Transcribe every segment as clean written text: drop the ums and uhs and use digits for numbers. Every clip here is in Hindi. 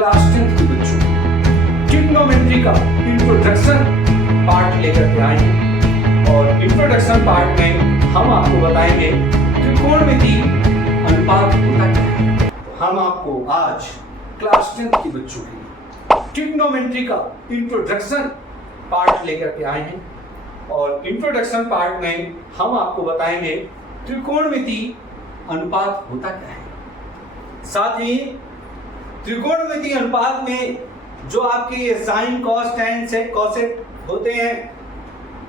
क्लास 10 के बच्चों ट्रिग्नोमेट्री का इंट्रोडक्शन पार्ट लेकर के आए हैं और इंट्रोडक्शन पार्ट में हम आपको बताएंगे त्रिकोणमिति अनुपात होता क्या है। हम आपको आज क्लास 10 के बच्चों के ट्रिग्नोमेट्री का इंट्रोडक्शन पार्ट लेकर के आए हैं और इंट्रोडक्शन पार्ट में हम आपको बताएंगे त्रिकोणमिति अनुपात होता क्या है। साथ ही त्रिकोणमिति अनुपात में जो आपके ये sine cos tan sec cosec होते हैं,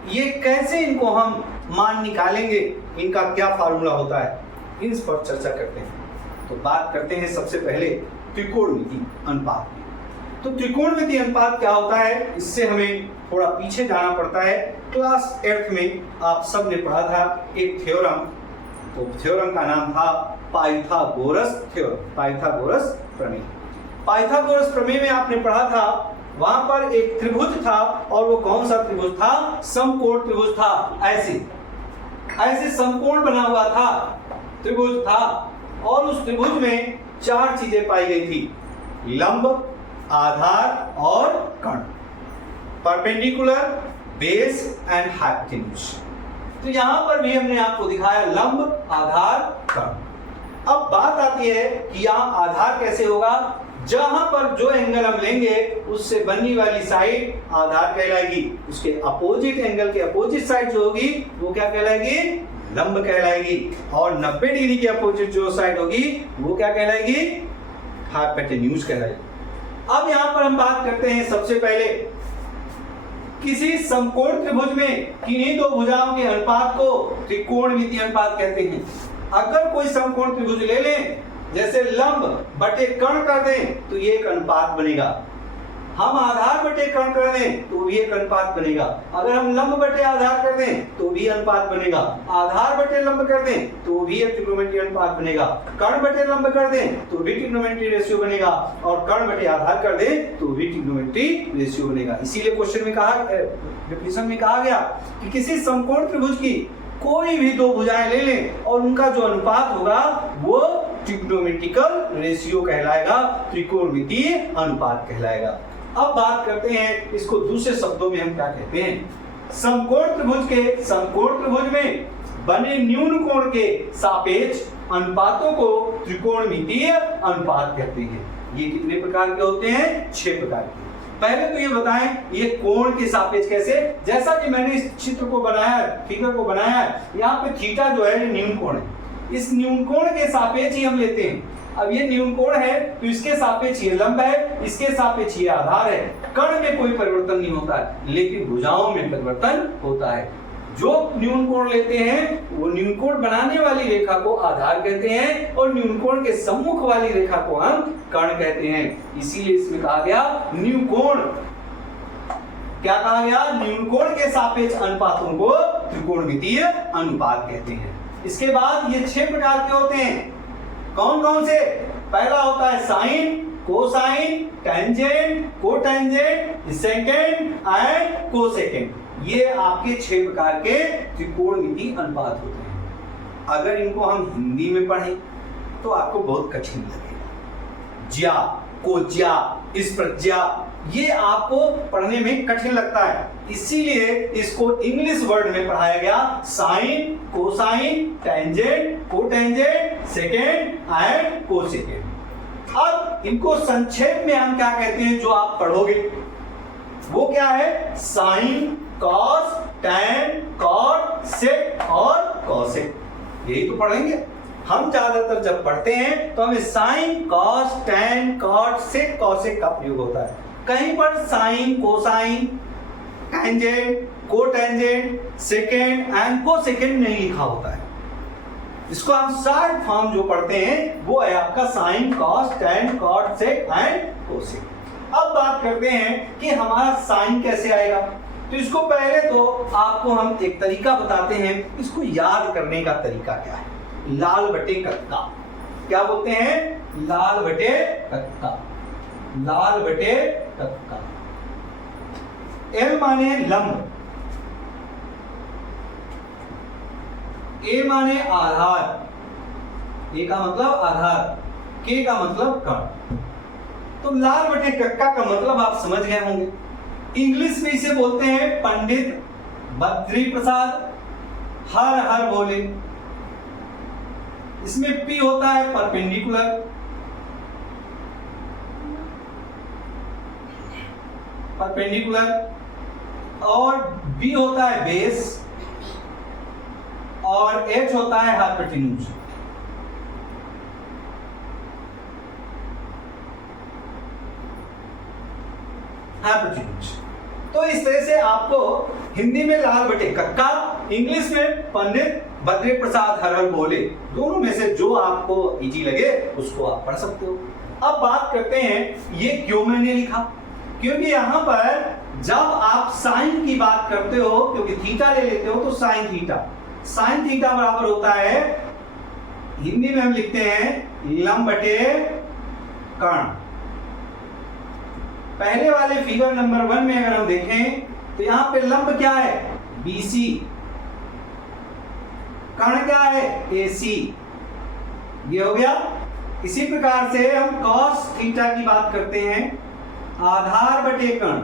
ये कैसे इनको हम मान निकालेंगे, इनका क्या फार्मूला होता है, इन पर चर्चा करते हैं। तो बात करते हैं सबसे पहले त्रिकोणमिति अनुपात में। तो त्रिकोणमिति अनुपात क्या होता है, इससे हमें थोड़ा पीछे जाना पड़ता है। क्लास 8 में आप सब ने पढ़ा था एक थ्योरम, तो थ्योरम का नाम था पाइथागोरस थ्योरम, पाइथागोरस प्रमेय। पाइथागोरस प्रमेय में आपने पढ़ा था, वहां पर एक त्रिभुज था और वो कौन सा त्रिभुज था, समकोण त्रिभुज था। ऐसे समकोण बना हुआ था, त्रिभुज था और उस त्रिभुज में 4 चीजें पाई गई थी, लंब, आधार और कर्ण, परपेंडिकुलर, बेस एंड हाइपोटेन्यूज। तो यहां पर भी हमने आपको दिखाया लंब, आधार, कर्ण। अब बात आती है कि यहाँ आधार कैसे होगा, जहां पर जो एंगल हम लेंगे उससे बनने वाली साइड आधार कहलाएगी, उसके अपोजिट एंगल के अपोजिट साइड जो होगी वो क्या कहलाएगी, लंब कहलाएगी, और 90 डिग्री के अपोजिट जो साइड होगी वो क्या कहलाएगी, हाइपोटेन्यूज कहलाएगी। अब यहां पर हम बात करते हैं सबसे पहले किसी समकोण त्रिभुज में किन्हीं दो भुजाओं के अनुपात को त्रिकोणमिति अनुपात कहते हैं। अगर कोई समकोण त्रिभुज ले लें, जैसे लंब बटे कर्ण कर दें तो ये एक अनुपात बनेगा, हम आधार बटे कर्ण कर दें तो भी एक अनुपात बनेगा, अगर हम लंब बटे आधार कर दें तो भी अनुपात बनेगा, आधार बटे लंब कर दें तो भी एक ट्रिग्नोमेट्री अनुपात बनेगा, कर्ण बटे लंब कर दें तो भी ट्रिग्नोमेट्री रेशियो बनेगा, और कर्ण बटे आधार कर दें तो भी ट्रिग्नोमेट्री रेशियो बनेगा। इसीलिए क्वेश्चन में कहा, डेफिनेशन में कहा गया कि किसी समकोण त्रिभुज की कोई भी दो भुजाएं ले लें और उनका जो अनुपात होगा वो ट्रिग्नोमेट्रिकल रेशियो कहलाएगा, त्रिकोणमितीय अनुपात कहलाएगा। अब बात करते हैं इसको दूसरे शब्दों में हम क्या कहते हैं। समकोण त्रिभुज में बने न्यून कोण के सापेक्ष अनुपातों को त्रिकोणमितीय अनुपात कहते हैं। ये कितने प्रकार के होते हैं, 6 प्रकार के। पहले तो ये बताएं ये कोण के सापेक्ष कैसे, जैसा कि मैंने इस चित्र को बनाया, फिगर को बनाया है, यहाँ पे थीटा जो है न्यून कोण है, इस न्यून कोण के सापेक्ष ही हम लेते हैं। अब ये न्यून कोण है तो इसके सापेक्ष ये लंब है, इसके सापेक्ष ये आधार है। कर्ण में कोई परिवर्तन नहीं होता है, लेकिन भुजाओं में परिवर्तन होता है। जो न्यून कोण लेते हैं वो न्यून कोण बनाने वाली रेखा को आधार कहते हैं और न्यून कोण के सम्मुख वाली रेखा को हम कर्ण कहते हैं। इसीलिए इसमें कहा गया न्यून कोण, क्या कहा गया, न्यून कोण के सापेक्ष अनुपातों को त्रिकोणमितीय अनुपात कहते हैं। इसके बाद ये 6 प्रकार के होते हैं, कौन कौन से, पहला होता है sine, cosine, tangent, cotangent, secant and cosecant. ये आपके 6 प्रकार के त्रिकोणमिति अनुपात होते हैं। अगर इनको हम हिंदी में पढ़ें तो आपको बहुत कठिन लगेगा, ज्या, कोज्या, इस प्रज्या, ये आपको पढ़ने में कठिन लगता है, इसीलिए इसको इंग्लिश वर्ड में पढ़ाया गया, sine, cosine, tangent, cotangent, secant and cosecant. अब इनको संक्षेप में हम क्या कहते हैं, जो आप पढ़ोगे वो क्या है, साइन, कॉस, टैन, कॉट, सेक और कॉसेक, यही तो पढ़ेंगे हम। ज्यादातर जब पढ़ते हैं तो हमें sine, cos, tan, cot, sec, cosec का प्रयोग होता है। कहीं पर sine, cosine, tangent, cotangent, secant and cosecant नहीं लिखा होता है। इसको हम शॉर्ट फॉर्म जो पढ़ते हैं वो है आपका sine, cos, tan, cot, sec and cosec. अब बात करते हैं कि हमारा साइन कैसे आएगा। तो इसको पहले तो आपको हम एक तरीका बताते हैं, इसको याद करने का तरीका क्या है, लाल बटे कक्का, क्या बोलते हैं, लाल बटे कक्का, लाल बटे कक्का। एल माने लंब, ए माने आधार, ए का मतलब आधार, के का मतलब कर्ण। तो लाल बटे कक्का का मतलब आप समझ गए होंगे। इंग्लिश में इसे बोलते हैं पंडित बद्री प्रसाद हर हर बोले। इसमें पी होता है परपेंडिकुलर, और बी होता है बेस, और एच होता है हाइपोटेन्यूज। तो इस तरह से आपको हिंदी में लाल बटे कक्का, इंग्लिश में पंडित बद्री प्रसाद हर हर बोले, दोनों में से जो आपको इजी लगे उसको आप पढ़ सकते हो। अब बात करते हैं ये क्यों मैंने लिखा, क्योंकि यहां पर जब आप साइन की बात करते हो, क्योंकि थीटा ले लेते हो, तो साइन थीटा बराबर होता है, हिंदी में हम लिखते हैं लंब बटे कर्ण। पहले वाले फिगर नंबर 1 में अगर हम देखें तो यहां पे लंब क्या है, BC, कर्ण क्या है, AC, ये हो गया। इसी प्रकार से हम cos थीटा की बात करते हैं, आधार बटे कर्ण।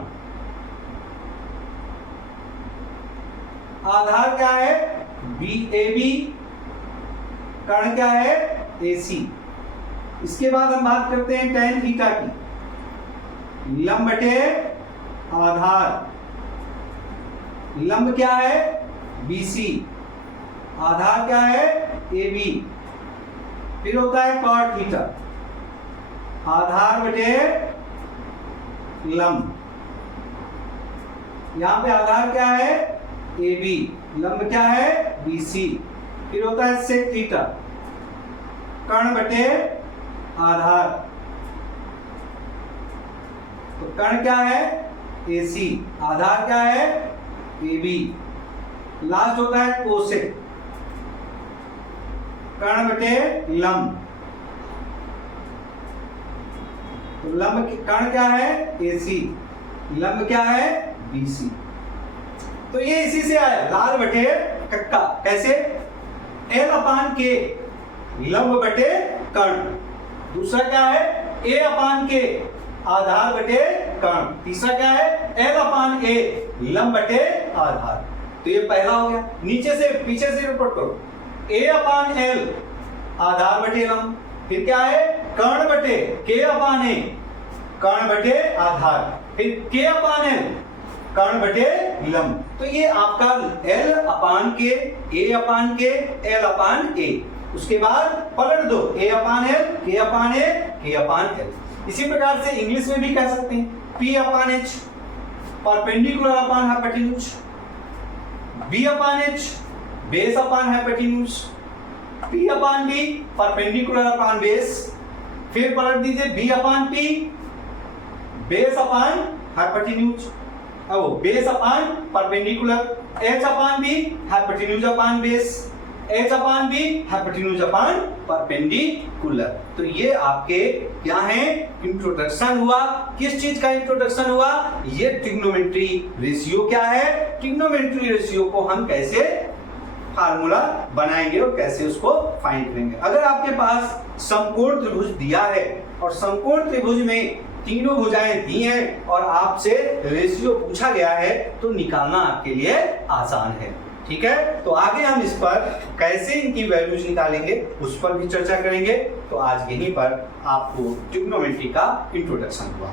आधार क्या है, AB, कर्ण क्या है, AC। इसके बाद हम बात करते हैं tan थीटा की, लंब बटे आधार। लंब क्या है, BC, आधार क्या है, AB। फिर होता है cot थीटा, आधार बटे लंब। यहां पे आधार क्या है, AB, लंब क्या है, BC। फिर होता है sec थीटा, कर्ण बटे आधार। तो कर्ण क्या है, AC, आधार क्या है, AB। लास्ट होता है कोसेक, कर्ण बटे लंब। तो लंब कर्ण क्या है, AC, लंब क्या है, BC। तो ये इसी से आया लाल बटे कक्का। कैसे, L/K, लंब बटे कर्ण। दूसरा क्या है, A/K, आधार बटे कर्ण। तीसरा क्या है, L/A, लंब बटे आधार। तो ये पहला हो गया। नीचे से पीछे से रिपोर्ट करो, A/L, आधार बटे लंब। फिर क्या है, कर्ण बटे K/A, कर्ण बटे आधार। फिर K/L, कर्ण बटे लंब। तो ये आपका L/K, A/K, L/A। उसके बाद पलट दो, A/L, K/A, K/L। इसी प्रकार से इंग्लिश में भी कह सकते हैं P/H, perpendicular upon hypotenuse, B/H, base upon hypotenuse, P/B, perpendicular upon base. फिर पलट दीजिए B/P, बेस अपॉन हाइपोटेन्यूज, अब base upon perpendicular, H/B, hypotenuse upon base, H/B, hypotenuse upon perpendicular. तो ये आपके क्या है, इंट्रोडक्शन हुआ। किस चीज का इंट्रोडक्शन हुआ, ये ट्रिग्नोमेट्री रेशियो क्या है, ट्रिग्नोमेट्री रेशियो को हम कैसे फार्मूला बनाएंगे और कैसे उसको फाइंड करेंगे। अगर आपके पास समकोण त्रिभुज दिया है और समकोण त्रिभुज में तीनों भुजाएं दी हैं और आपसे रेशियो पूछा गया है, तो निकालना आपके लिए आसान है। ठीक है, तो आगे हम इस पर कैसे इनकी वैल्यूज निकालेंगे उस पर भी चर्चा करेंगे। तो आज यहीं पर आपको ट्रिग्नोमेट्री का इंट्रोडक्शन हुआ।